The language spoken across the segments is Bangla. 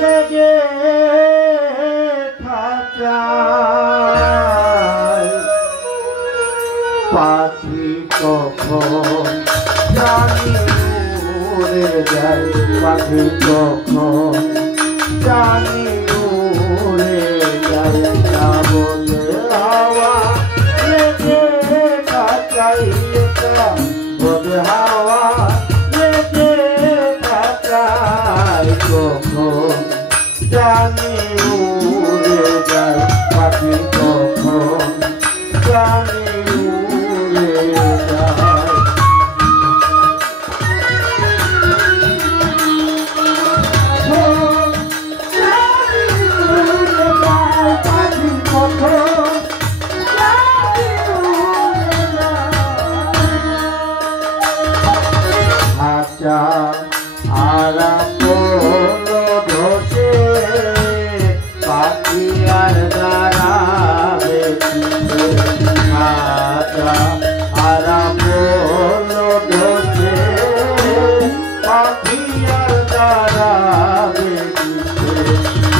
লেগে খাঁচায় পাখি কখন জানি উড়ে যায়, পাখি কখন জানি উড়ে যায়, না বলে হাওয়া লেগে খাঁচায়, বলে হাওয়া লেগে খাঁচায় কখন জানি উড়ে যায়, পাখি কখন জানি উড়ে যায়। আরাম বলো ধসে পাখি আর দাঁড়াবে, আরাম বলো ধসে পাখি আর দাঁড়াবে,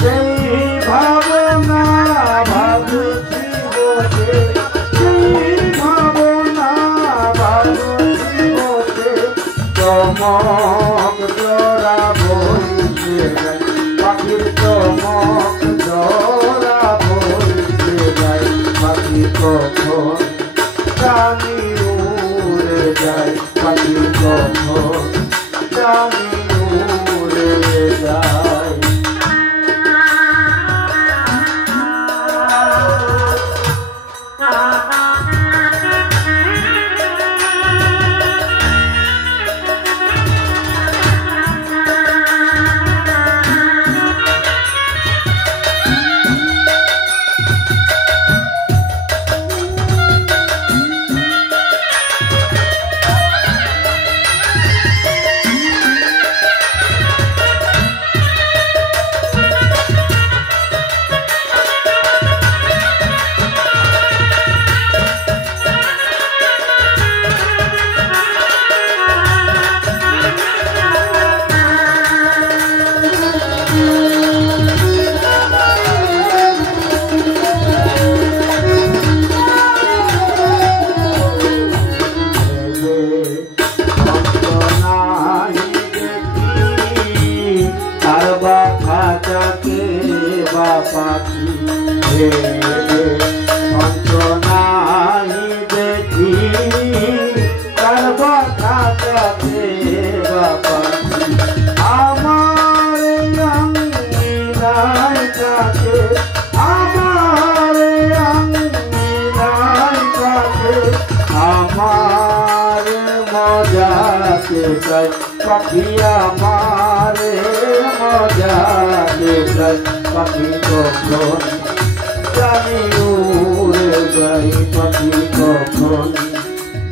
সেই ভাবনা ভাবছি বসে, সেই ভাবনা ভাবছি বসে, চমক জোড়া বইতে যায়, পাখির চমক জোড়া বইতে যায়, পাখি কখন জানি উড়ে যায়, পাখি কখন জানি উড়ে যায়। পাখি অন্তনাই দেখি তার বাখাটাকে পাখি, আমার আঙ্গিনায় কাছে, আমার আঙ্গিনায় কাছে, আমার মজাকে চাই পাখি, আমার মজাকে চাই, পাখি কখন জানি উড়ে যায়, পাখি কখন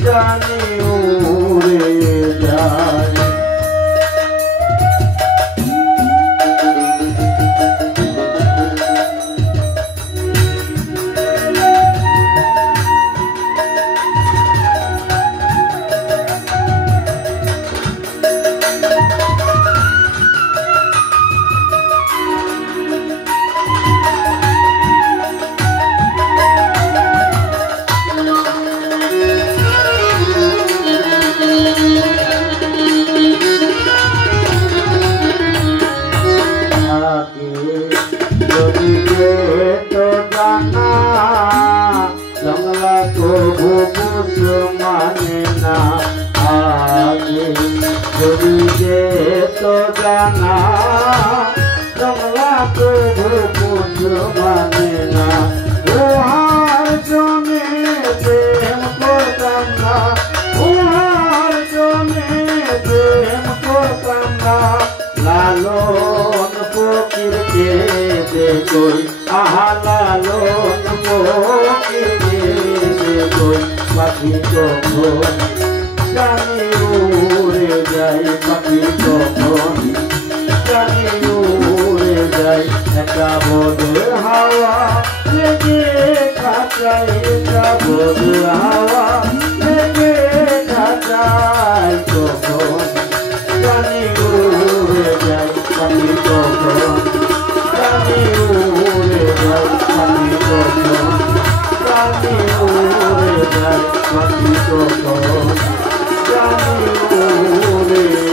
জানি উড়ে যায়। যদি তো জানা জঙ্গলা তবু মানে না, আগে যদি তো জানা জঙ্গলা তবু মানে না, ওহার জনে প্রেম করতাম না, ওহার জনে প্রেম করতাম না, লালন ফকিরকে দেখই, আহা লালন ফকিরকে দেখই, পাখি কখন জানি উড়ে যায়, পাখি কখন জানি উড়ে যায়, একটা বদল হাওয়া লেগে খাঁচায়, একটা বদল হাওয়া লেগে খাঁচায়, কখন জানি উড়ে যায়, পাখি কখন জানি উড়ে যায় পাখি কখন জানি উড়ে যায় পাখি কখন জানি উড়ে